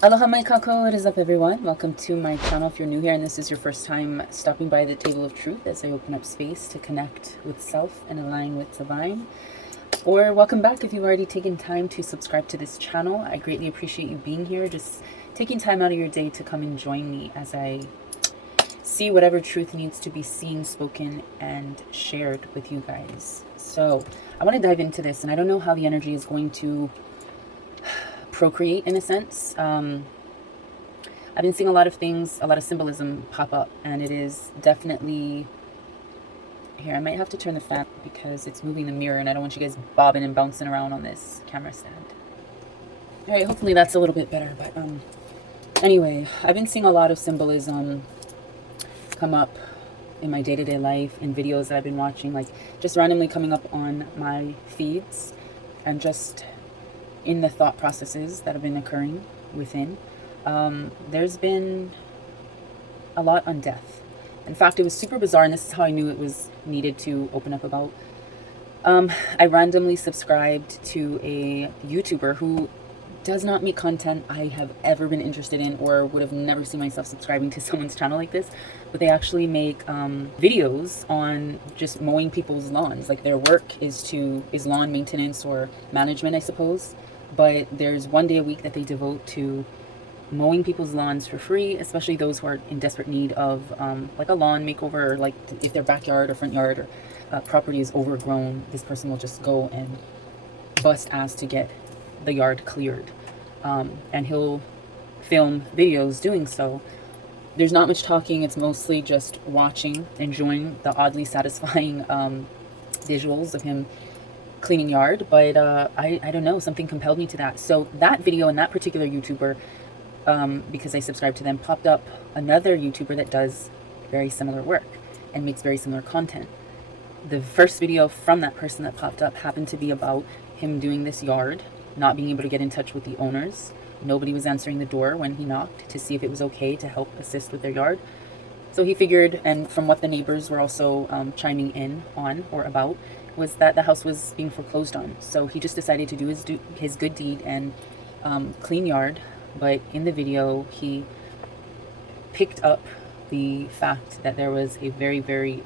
Aloha mai kako, what is up everyone? Welcome to my channel if you're new here and this is your first time stopping by the Table of Truth as I open up space to connect with self and align with divine. Or welcome back if you've already taken time to subscribe to this channel. I greatly appreciate you being here, just taking time out of your day to come and join me as I see whatever truth needs to be seen, spoken, and shared with you guys. So I want to dive into this, and I don't know how the energy is going to procreate in a sense. I've been seeing a lot of things, a lot of symbolism pop up, and it is definitely here. I might have to turn the fan because it's moving the mirror and I don't want you guys bobbing and bouncing around on this camera stand. All right, hopefully that's a little bit better. But anyway, I've been seeing a lot of symbolism come up in my day-to-day life, in videos that I've been watching, like just randomly coming up on my feeds, and just in the thought processes that have been occurring within. There's been a lot on death. In fact, it was super bizarre, and this is how I knew it was needed to open up about. I randomly subscribed to a YouTuber who does not make content I have ever been interested in, or would have never seen myself subscribing to someone's channel like this. But they actually make videos on just mowing people's lawns. Like their work is lawn maintenance or management, I suppose. But there's one day a week that they devote to mowing people's lawns for free, especially those who are in desperate need of like a lawn makeover, or like if their backyard or front yard or property is overgrown, this person will just go and bust ass to get the yard cleared. And he'll film videos doing so. There's not much talking, it's mostly just watching, enjoying the oddly satisfying visuals of him cleaning yard. But I don't know, something compelled me to that. So that video and that particular YouTuber, because I subscribe to them, popped up another YouTuber that does very similar work and makes very similar content. The first video from that person that popped up happened to be about him doing this yard, not being able to get in touch with the owners. Nobody was answering the door when he knocked to see if it was okay to help assist with their yard. So he figured, and from what the neighbors were also chiming in on or about, was that the house was being foreclosed on. So he just decided to do his good deed and clean yard. But in the video, he picked up the fact that there was a very, very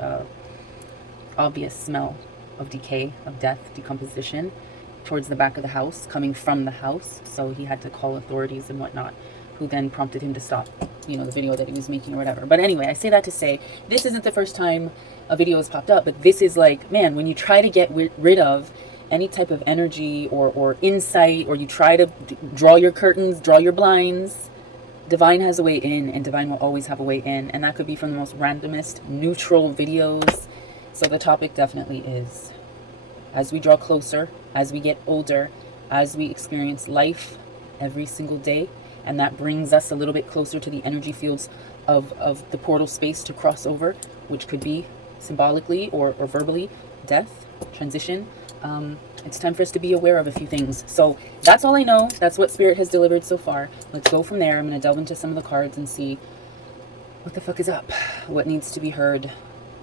obvious smell of decay, of death, decomposition towards the back of the house, coming from the house. So he had to call authorities and whatnot, who then prompted him to stop, the video that he was making or whatever. But anyway, I say that to say, this isn't the first time a video has popped up, but this is like, man, when you try to get rid of any type of energy or insight, or you try to draw your curtains, draw your blinds, divine has a way in, and divine will always have a way in. And that could be from the most randomest, neutral videos. So the topic definitely is, as we draw closer, as we get older, as we experience life every single day, and that brings us a little bit closer to the energy fields of the portal space to cross over, which could be symbolically or verbally death, transition. It's time for us to be aware of a few things. So that's all I know. That's what Spirit has delivered so far. Let's go from there. I'm going to delve into some of the cards and see what the fuck is up, what needs to be heard,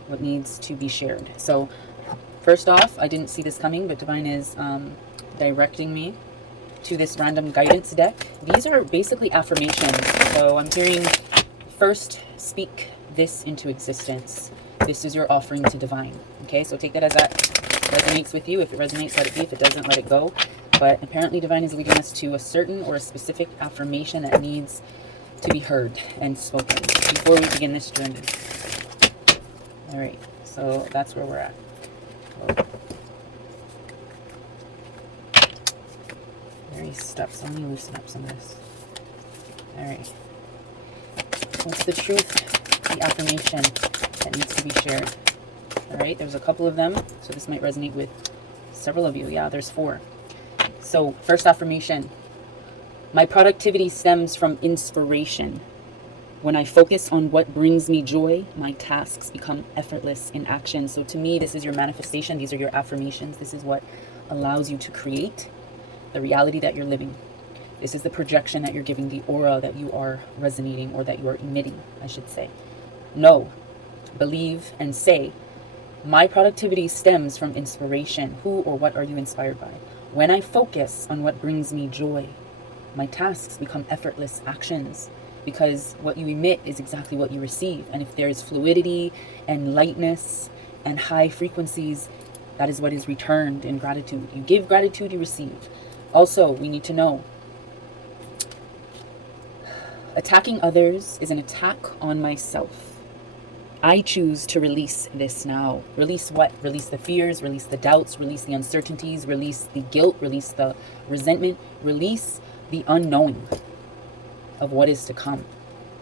what needs to be shared. So first off, I didn't see this coming, but divine is directing me to this random guidance deck. These are basically affirmations. So I'm hearing, first, speak this into existence. This is your offering to divine. Okay, so take that as that resonates with you. If it resonates, let it be. If it doesn't, let it go. But apparently divine is leading us to a certain or a specific affirmation that needs to be heard and spoken before we begin this journey. All right, so that's where we're at. Very stuck, so let me loosen up some of this. All right. What's the truth, the affirmation that needs to be shared? All right, there's a couple of them, so this might resonate with several of you. Yeah, there's 4. So first affirmation, my productivity stems from inspiration. When I focus on what brings me joy, my tasks become effortless in action. So to me, this is your manifestation. These are your affirmations. This is what allows you to create the reality that you're living. This is the projection that you're giving, the aura that you are resonating, or that you are emitting, I should say. Know, believe, and say, my productivity stems from inspiration. Who or what are you inspired by? When I focus on what brings me joy, My tasks become effortless actions, because what you emit is exactly what you receive. And if there is fluidity and lightness and high frequencies, that is what is returned in gratitude. You give gratitude, you receive. Also, we need to know, attacking others is an attack on myself. I choose to release this now. Release what? Release the fears, release the doubts, release the uncertainties, release the guilt, release the resentment, release the unknowing of what is to come.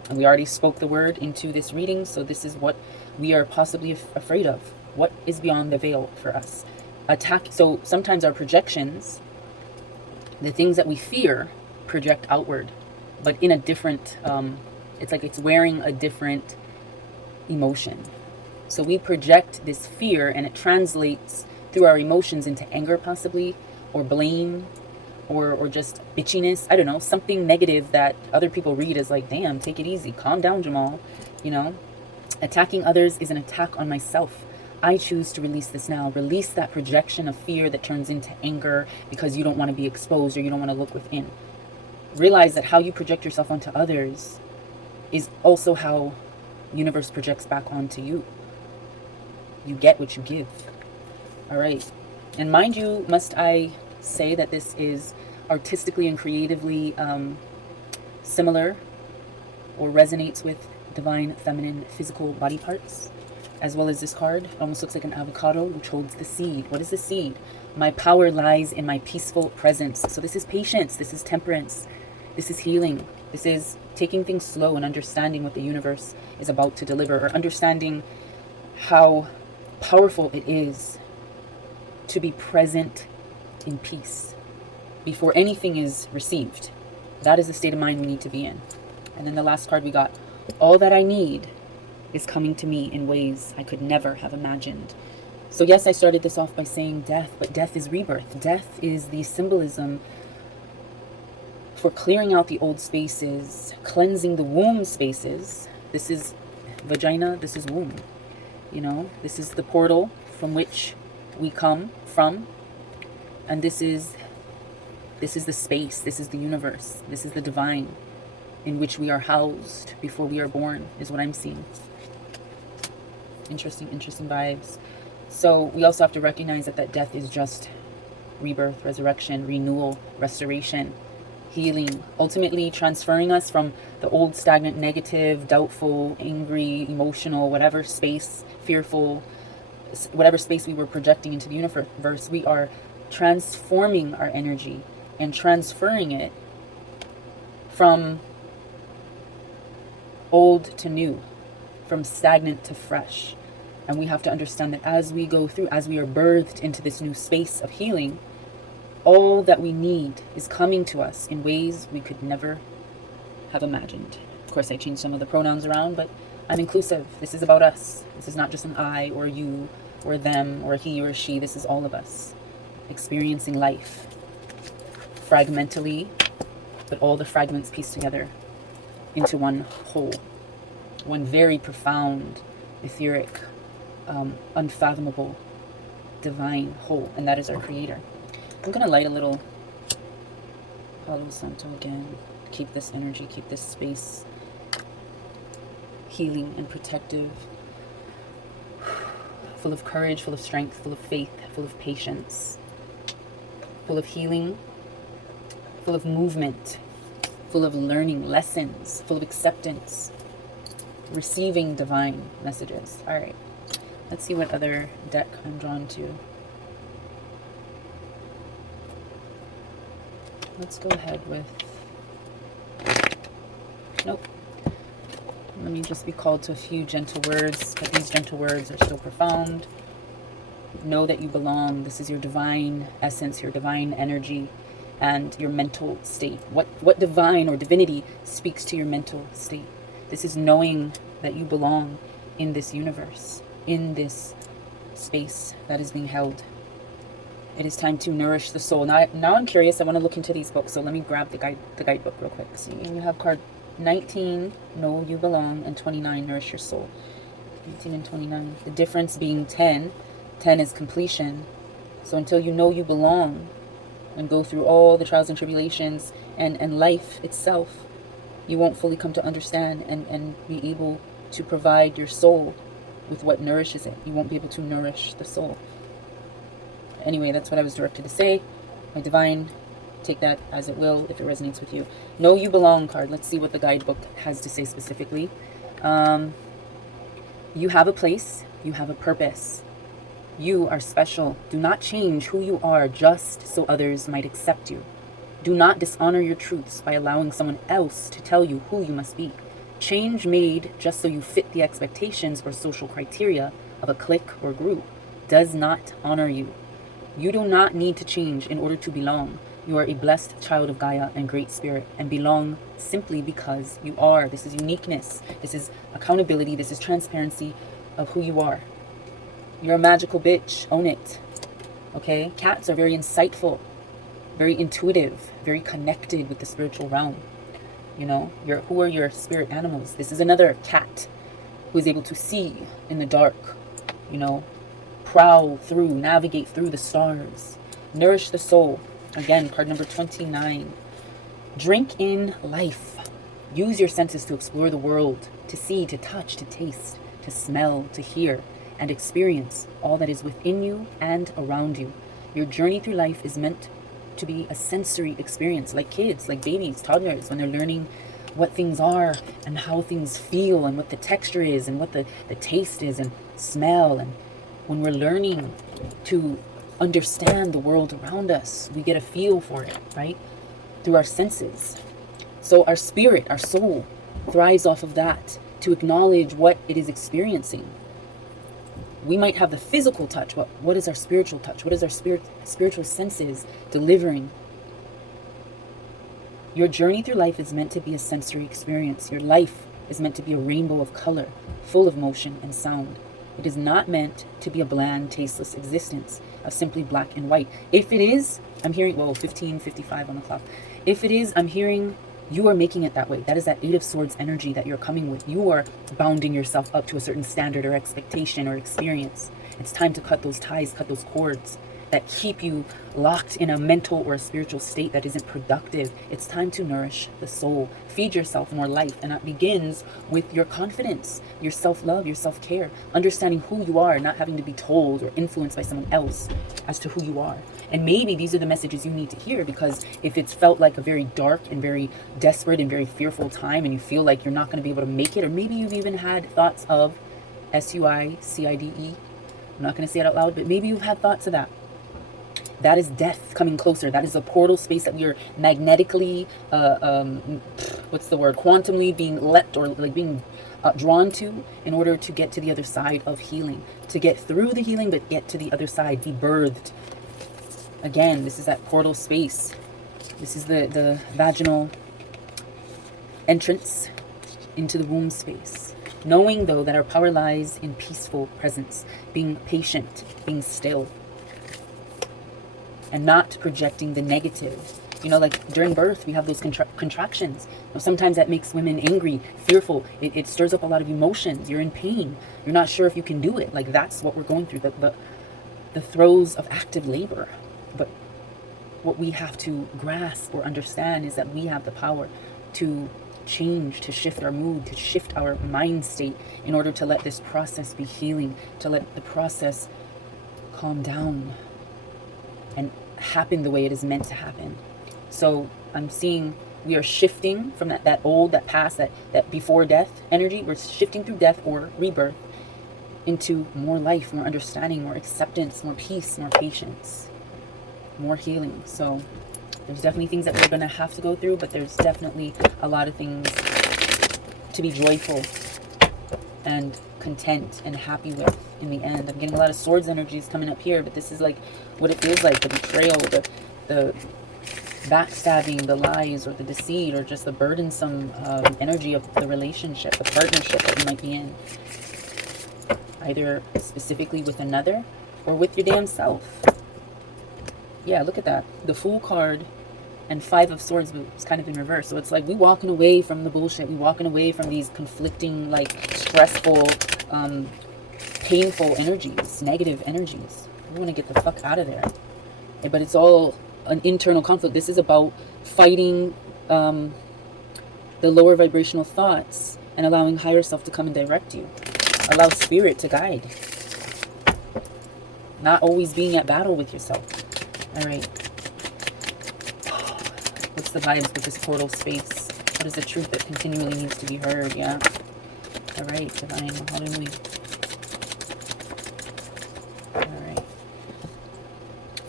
And we already spoke the word into this reading, so this is what we are possibly afraid of. What is beyond the veil for us? So sometimes our projections, the things that we fear, project outward, but in a different, it's like it's wearing a different emotion. So we project this fear, and it translates through our emotions into anger possibly, or blame, or just bitchiness. I don't know, something negative that other people read as like, damn, take it easy, calm down, Jamal. You know, attacking others is an attack on myself. I choose to release this now. Release that projection of fear that turns into anger because you don't want to be exposed or you don't want to look within. Realize that how you project yourself onto others is also how universe projects back onto you. You get what you give. All right. And mind you, must I say that this is artistically and creatively similar or resonates with divine feminine physical body parts, as well as this card. It almost looks like an avocado, which holds the seed. What is the seed? My power lies in my peaceful presence. So this is patience. This is temperance. This is healing. This is taking things slow and understanding what the universe is about to deliver, or understanding how powerful it is to be present in peace before anything is received. That is the state of mind we need to be in. And then the last card we got, all that I need is coming to me in ways I could never have imagined. So yes, I started this off by saying death, but death is rebirth. Death is the symbolism for clearing out the old spaces, cleansing the womb spaces. This is vagina, this is womb. You know, this is the portal from which we come from. And this is the space, this is the universe, this is the divine in which we are housed before we are born, is what I'm seeing. Interesting vibes. So we also have to recognize that death is just rebirth, resurrection, renewal, restoration, healing, ultimately transferring us from the old stagnant, negative, doubtful, angry, emotional, whatever space, fearful, whatever space we were projecting into the universe. We are transforming our energy and transferring it from old to new, from stagnant to fresh. And we have to understand that as we go through, as we are birthed into this new space of healing, all that we need is coming to us in ways we could never have imagined. Of course, I changed some of the pronouns around, but I'm inclusive. This is about us. This is not just an I or you or them or he or she. This is all of us experiencing life fragmentally, but all the fragments pieced together into one whole, one very profound, etheric, unfathomable, divine whole, and that is our creator. I'm going to light a little Palo Santo again. Keep this energy, keep this space healing and protective, full of courage, full of strength, full of faith, full of patience, full of healing, full of movement, full of learning lessons, full of acceptance, receiving divine messages. All right, let's see what other deck I'm drawn to. Let's go ahead with, nope. Let me just be called to a few gentle words, but these gentle words are so profound. Know that you belong. This is your divine essence, your divine energy, and your mental state. What divine or divinity speaks to your mental state? This is knowing that you belong in this universe, in this space that is being held. It is time to nourish the soul. Now I'm curious. I want to look into these books. So let me grab the guidebook real quick. See, you have card 19, know you belong, and 29, nourish your soul. 19 and 29. The difference being 10. 10 is completion. So until you know you belong, and go through all the trials and tribulations and life itself, you won't fully come to understand and be able to provide your soul with what nourishes it. You won't be able to nourish the soul. Anyway, that's what I was directed to say. My divine, take that as it will if it resonates with you. Know you belong card. Let's see what the guidebook has to say specifically. You have a place. You have a purpose. You are special. Do not change who you are just so others might accept you. Do not dishonor your truths by allowing someone else to tell you who you must be. Change made just so you fit the expectations or social criteria of a clique or group does not honor you. You do not need to change in order to belong. You are a blessed child of Gaia and Great Spirit and belong simply because you are. This is uniqueness. This is accountability. This is transparency of who you are. You're a magical bitch. Own it. Okay? Cats are very insightful, very intuitive, very connected with the spiritual realm. You know, who are your spirit animals? This is another cat who is able to see in the dark, you know, prowl through, navigate through the stars, nourish the soul. Again, card number 29. Drink in life. Use your senses to explore the world, to see, to touch, to taste, to smell, to hear, and experience all that is within you and around you. Your journey through life is meant to be a sensory experience, like kids, like babies, toddlers, when they're learning what things are and how things feel and what the texture is and what the taste is and smell. And when we're learning to understand the world around us, we get a feel for it, right? Through our senses. So our spirit, our soul, thrives off of that, to acknowledge what it is experiencing. We might have the physical touch, but what is our spiritual touch? What is our spiritual senses delivering? Your journey through life is meant to be a sensory experience. Your life is meant to be a rainbow of color, full of motion and sound. It is not meant to be a bland, tasteless existence of simply black and white. If it is, I'm hearing, 15:55 on the clock. If it is, I'm hearing you are making it that way. That is that Eight of Swords energy that you're coming with. You are bounding yourself up to a certain standard or expectation or experience. It's time to cut those ties, cut those cords that keep you locked in a mental or a spiritual state that isn't productive. It's time to nourish the soul. Feed yourself more life. And that begins with your confidence, your self-love, your self-care, understanding who you are, not having to be told or influenced by someone else as to who you are. And maybe these are the messages you need to hear, because if it's felt like a very dark and very desperate and very fearful time and you feel like you're not going to be able to make it, or maybe you've even had thoughts of SUICIDE. I'm not going to say it out loud, but maybe you've had thoughts of that. That is death coming closer. That is a portal space that we are magnetically, quantumly being leapt or like being drawn to in order to get to the other side of healing. To get through the healing, but get to the other side, be birthed. Again, this is that portal space. This is the vaginal entrance into the womb space. Knowing, though, that our power lies in peaceful presence, being patient, being still, and not projecting the negative. You know, like during birth, we have those contractions. You know, sometimes that makes women angry, fearful. It stirs up a lot of emotions. You're in pain. You're not sure if you can do it. Like, that's what we're going through, the throes of active labor. But what we have to grasp or understand is that we have the power to change, to shift our mood, to shift our mind state in order to let this process be healing, to let the process calm down and happen the way it is meant to happen. So I'm seeing we are shifting from that old, that past, that before death energy. We're shifting through death or rebirth into more life, more understanding, more acceptance, more peace, more patience, more healing. So there's definitely things that we're going to have to go through, but there's definitely a lot of things to be joyful and content and happy with in the end. I'm getting a lot of swords energies coming up here, but this is like what it feels like, the betrayal, the backstabbing, the lies, or the deceit, or just the burdensome energy of the relationship, the partnership that you might be in, either specifically with another or with your damn self. Yeah, look at that. The Fool card and Five of Swords was kind of in reverse. So it's like we walking away from the bullshit. We walking away from these conflicting, like stressful, painful energies, negative energies. We want to get the fuck out of there. But it's all an internal conflict. This is about fighting the lower vibrational thoughts and allowing higher self to come and direct you. Allow spirit to guide. Not always being at battle with yourself. All right. What's the vibes with this portal space? What is the truth that continually needs to be heard? Yeah. All right, divine. Hallelujah. All right.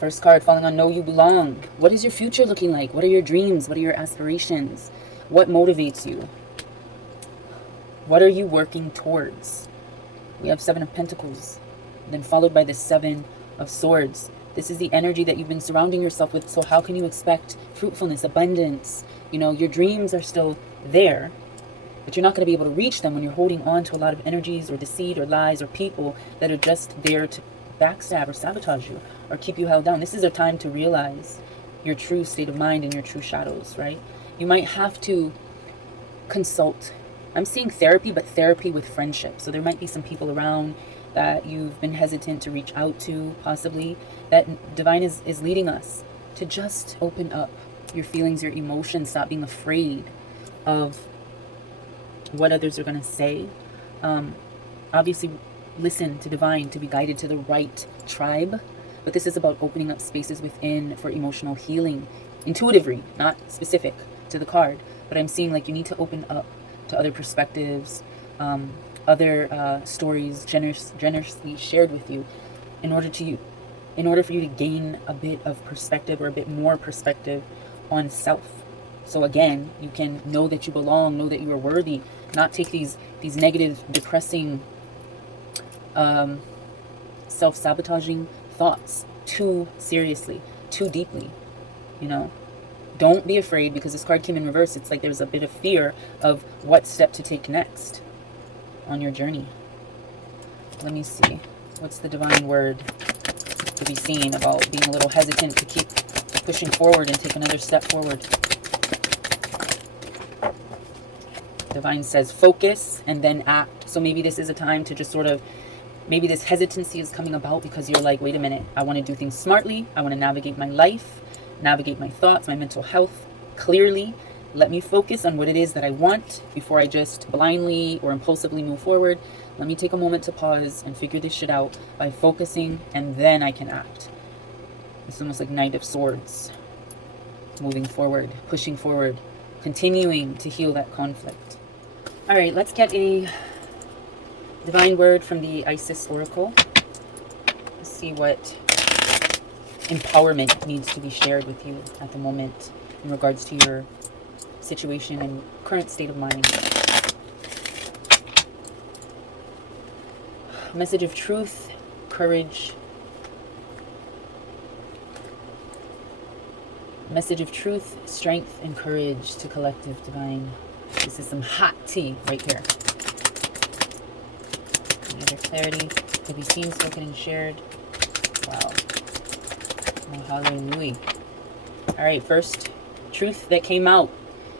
First card, falling on Know You Belong. What is your future looking like? What are your dreams? What are your aspirations? What motivates you? What are you working towards? We have 7 of Pentacles, then followed by the 7 of Swords. This is the energy that you've been surrounding yourself with. So how can you expect fruitfulness, abundance? You know, your dreams are still there, but you're not going to be able to reach them when you're holding on to a lot of energies or deceit or lies or people that are just there to backstab or sabotage you or keep you held down. This is a time to realize your true state of mind and your true shadows, right? You might have to consult. I'm seeing therapy, but therapy with friendship. So there might be some people around that you've been hesitant to reach out to, possibly, that divine is leading us to just open up your feelings, your emotions, stop being afraid of what others are going to say. Obviously, listen to divine to be guided to the right tribe, but this is about opening up spaces within for emotional healing, intuitively, not specific to the card, but I'm seeing like you need to open up to other perspectives, other stories generously shared with you in order for you to gain a bit of perspective or a bit more perspective on self. So again, you can know that you belong, know that you are worthy, not take these negative, depressing, self-sabotaging thoughts too seriously, too deeply, you know. Don't be afraid, because this card came in reverse. It's like there's a bit of fear of what step to take next on your journey. Let me see. What's the divine word to be seen about being a little hesitant to keep pushing forward and take another step forward? Divine says focus and then act. So maybe this is a time to just sort of, maybe this hesitancy is coming about because you're like, wait a minute, I want to do things smartly. I want to navigate my life, navigate my thoughts, my mental health clearly. Let me focus on what it is that I want before I just blindly or impulsively move forward. Let me take a moment to pause and figure this shit out by focusing, and then I can act. It's almost like Knight of Swords. Moving forward, pushing forward, continuing to heal that conflict. All right, let's get a divine word from the Isis Oracle. Let's see what empowerment needs to be shared with you at the moment in regards to your situation and current state of mind. Message of truth, courage. Message of truth, strength, and courage to collective divine. This is some hot tea right here. Any other clarity to be seen, spoken, and shared? Wow. Oh, hallelujah. All right, first truth that came out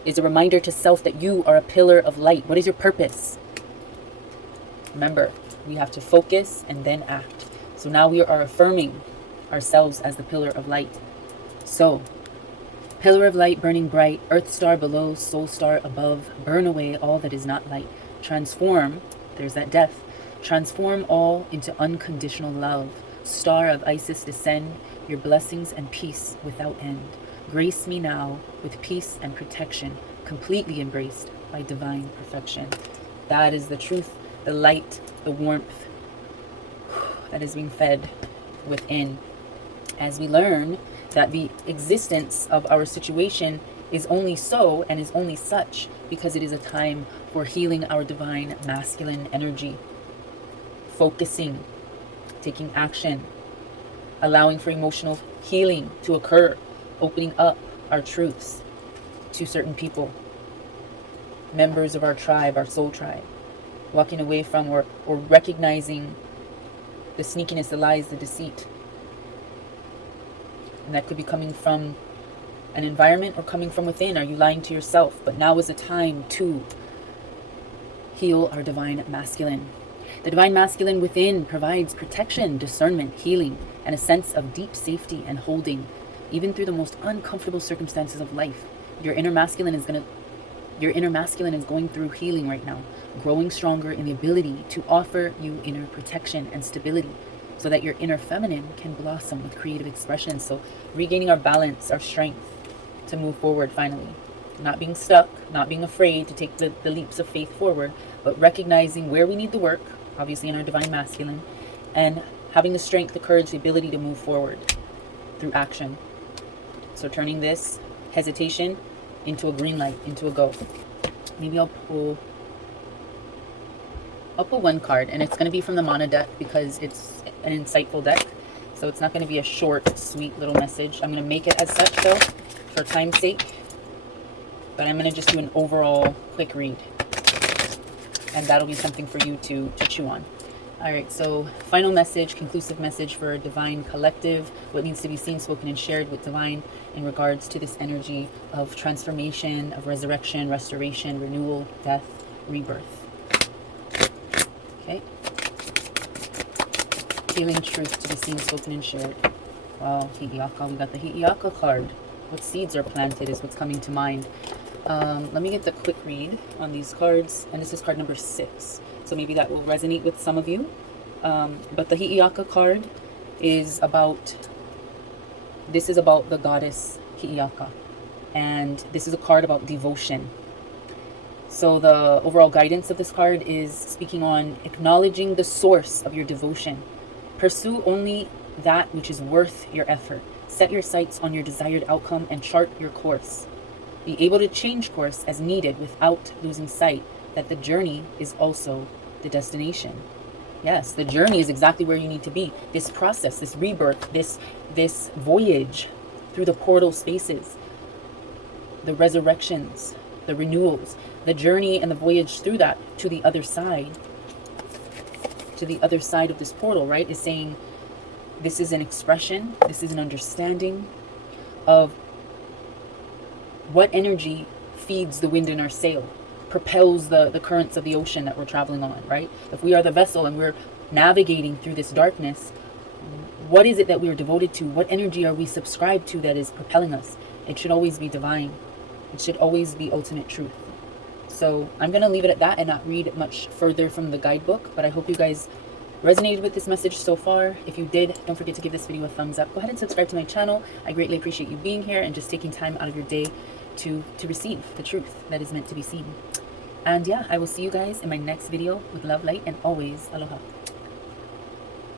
is a reminder to self that you are a pillar of light. What is your purpose? Remember, we have to focus and then act. So now we are affirming ourselves as the pillar of light. So, pillar of light burning bright, earth star below, soul star above, burn away all that is not light. Transform, there's that death, transform all into unconditional love. Star of Isis descend, your blessings and peace without end. Grace me now with peace and protection, completely embraced by divine perfection. That is the truth, the light, the warmth that is being fed within. As we learn that the existence of our situation is only so and is only such because it is a time for healing our divine masculine energy. Focusing, taking action, allowing for emotional healing to occur, opening up our truths to certain people, members of our tribe, our soul tribe, walking away from or recognizing the sneakiness, the lies, the deceit. And that could be coming from an environment or coming from within. Are you lying to yourself? But now is the time to heal our divine masculine. The divine masculine within provides protection, discernment, healing, and a sense of deep safety and holding. even through the most uncomfortable circumstances of life. Your inner masculine is going through healing right now, growing stronger in the ability to offer you inner protection and stability, so that your inner feminine can blossom with creative expression. So regaining our balance, our strength to move forward finally. Not being stuck, not being afraid to take the leaps of faith forward, but recognizing where we need the work, obviously in our divine masculine, and having the strength, the courage, the ability to move forward through action. So turning this hesitation into a green light, into a go. Maybe I'll pull one card, and it's going to be from the Mana deck because it's an insightful deck. So it's not going to be a short, sweet little message. I'm going to make it as such though, for time's sake. But I'm going to just do an overall quick read. And that'll be something for you to chew on. Alright, so final message, conclusive message for Divine Collective. What needs to be seen, spoken, and shared with Divine in regards to this energy of transformation, of resurrection, restoration, renewal, death, rebirth. Okay. Healing truth to be seen, spoken, and shared. Wow, Hi'iaka. We got the Hi'iaka card. What seeds are planted is what's coming to mind. Let me get the quick read on these cards. And this is card number 6. So maybe that will resonate with some of you. But the Hi'iaka card is about... This is about the goddess Hi'iaka. And this is a card about devotion. So the overall guidance of this card is speaking on acknowledging the source of your devotion. Pursue only that which is worth your effort. Set your sights on your desired outcome and chart your course. Be able to change course as needed without losing sight that the journey is also the destination. Yes, the journey is exactly where you need to be. This process, this rebirth, this voyage through the portal spaces, the resurrections, the renewals, the journey and the voyage through that to the other side of this portal, right, is saying this is an expression, this is an understanding of what energy feeds the wind in our sail, propels the currents of the ocean that we're traveling on, right? If we are the vessel and we're navigating through this darkness, what is it that we are devoted to? What energy are we subscribed to that is propelling us? It should always be divine. It should always be ultimate truth. So I'm going to leave it at that and not read much further from the guidebook, but I hope you guys resonated with this message so far. If you did, don't forget to give this video a thumbs up. Go ahead and subscribe to my channel. I greatly appreciate you being here and just taking time out of your day to receive the truth that is meant to be seen. And yeah, I will see you guys in my next video with love, light, and always aloha.